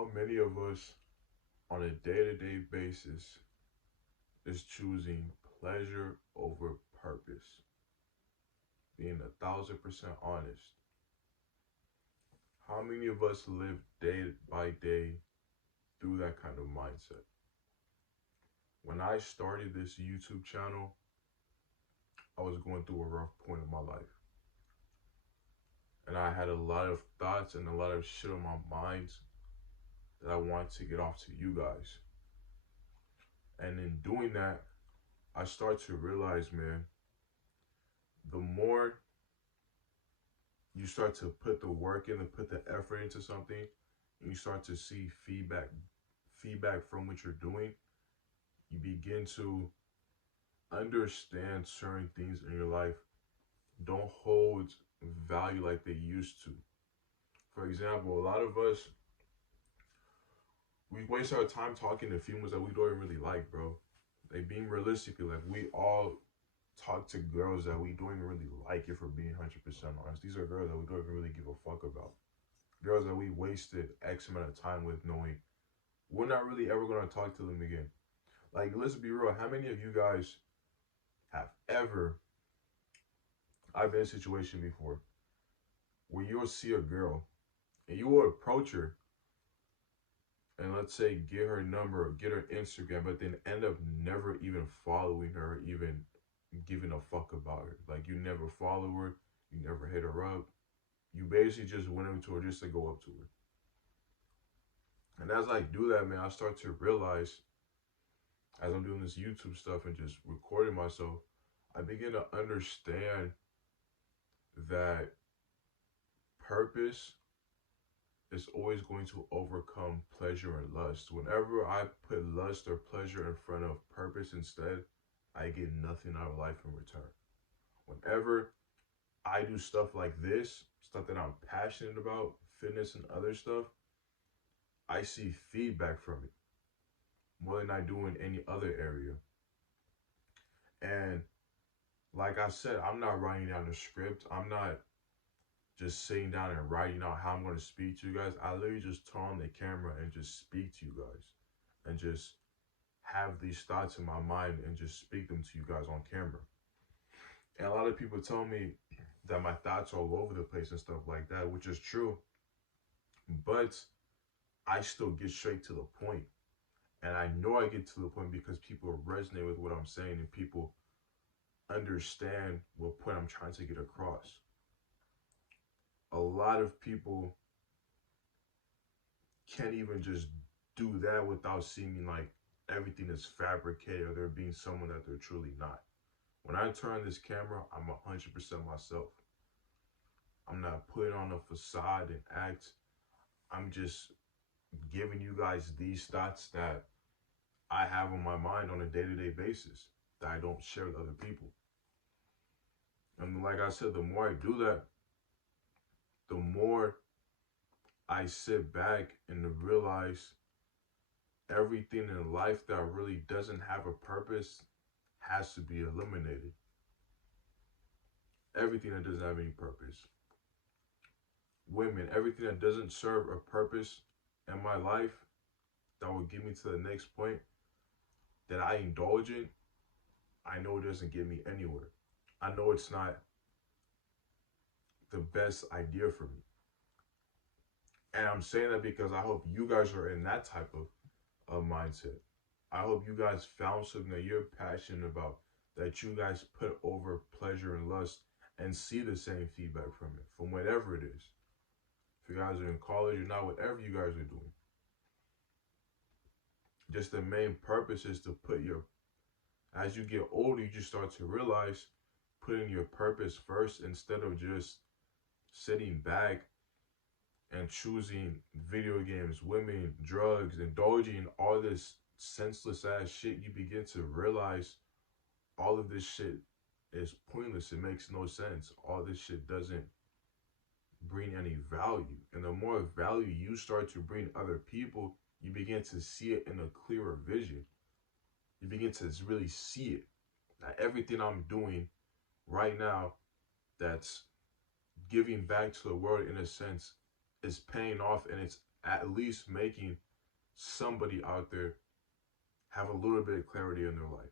How many of us on a day-to-day basis is choosing pleasure over purpose? Being 1,000% honest. How many of us live day by day through that kind of mindset? When I started this YouTube channel, I was going through a rough point in my life. And I had a lot of thoughts and a lot of shit on my mind that I wanted to get off to you guys. And in doing that, I start to realize, man, the more you start to put the work in and put the effort into something, and you start to see feedback from what you're doing, you begin to understand certain things in your life don't hold value like they used to. For example, a lot of us, we waste our time talking to females that we don't even really like, bro. Like, being realistically, like, we all talk to girls that we don't even really like, if we're being 100% honest. These are girls that we don't even really give a fuck about. Girls that we wasted X amount of time with, knowing we're not really ever going to talk to them again. Like, let's be real. How many of you guys have ever, I've been in a situation before, where you'll see a girl and you will approach her and, let's say, get her number or get her Instagram, but then end up never even following her, or even giving a fuck about her. Like, you never follow her, you never hit her up. You basically just went up to her just to go up to her. And as I do that, man, I start to realize, as I'm doing this YouTube stuff and just recording myself, I begin to understand that purpose is always going to overcome pleasure and lust. Whenever I put lust or pleasure in front of purpose instead, I get nothing out of life in return. Whenever I do stuff like this, stuff that I'm passionate about, fitness and other stuff, I see feedback from it more than I do in any other area. And like I said, I'm not writing down the script. I'm not just sitting down and writing out how I'm going to speak to you guys. I literally just turn on the camera and just speak to you guys, and just have these thoughts in my mind and just speak them to you guys on camera. And a lot of people tell me that my thoughts are all over the place and stuff like that, which is true. But I still get straight to the point. And I know I get to the point because people resonate with what I'm saying and people understand what point I'm trying to get across. A lot of people can't even just do that without seeming like everything is fabricated or they're being someone that they're truly not. When I turn this camera, I'm 100% myself. I'm not putting on a facade and act. I'm just giving you guys these thoughts that I have on my mind on a day-to-day basis that I don't share with other people. And like I said, the more I do that, the more I sit back and realize everything in life that really doesn't have a purpose has to be eliminated. Everything that doesn't have any purpose. Women, everything that doesn't serve a purpose in my life that will get me to the next point that I indulge in, I know it doesn't get me anywhere. I know it's not the best idea for me. And I'm saying that because I hope you guys are in that type of mindset. I hope you guys found something that you're passionate about, that you guys put over pleasure and lust, and see the same feedback from it, from whatever it is. If you guys are in college or not, whatever you guys are doing. Just the main purpose is to put your, as you get older, you just start to realize putting your purpose first instead of just sitting back and choosing video games, women, drugs, indulging in all this senseless ass shit. You begin to realize all of this shit is pointless. It makes no sense. All this shit doesn't bring any value. And the more value you start to bring other people, you begin to see it in a clearer vision. You begin to really see it. That everything I'm doing right now that's giving back to the world, in a sense, is paying off, and it's at least making somebody out there have a little bit of clarity in their life.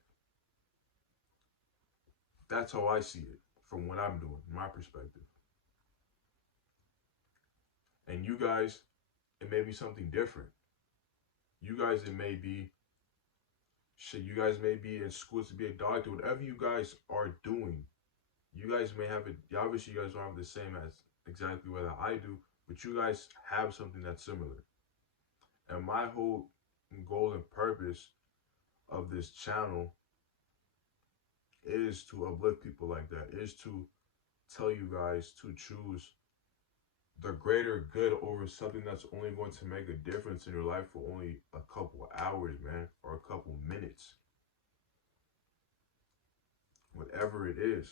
That's how I see it from what I'm doing, my perspective. And you guys, it may be something different. You guys, it may be shit. You guys may be in school to be a doctor. Whatever you guys are doing, you guys may have it. Obviously, you guys don't have the same as exactly what I do, but you guys have something that's similar. And my whole goal and purpose of this channel is to uplift people like that, is to tell you guys to choose the greater good over something that's only going to make a difference in your life for only a couple of hours, man, or a couple minutes. Whatever it is,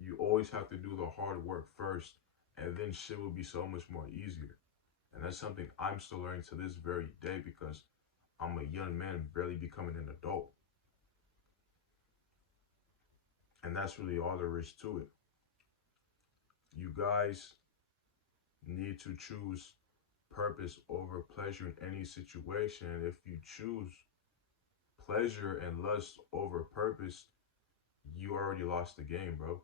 you always have to do the hard work first, and then shit will be so much more easier. And that's something I'm still learning to this very day, because I'm a young man barely becoming an adult. And that's really all there is to it. You guys need to choose purpose over pleasure in any situation. And if you choose pleasure and lust over purpose, you already lost the game, bro.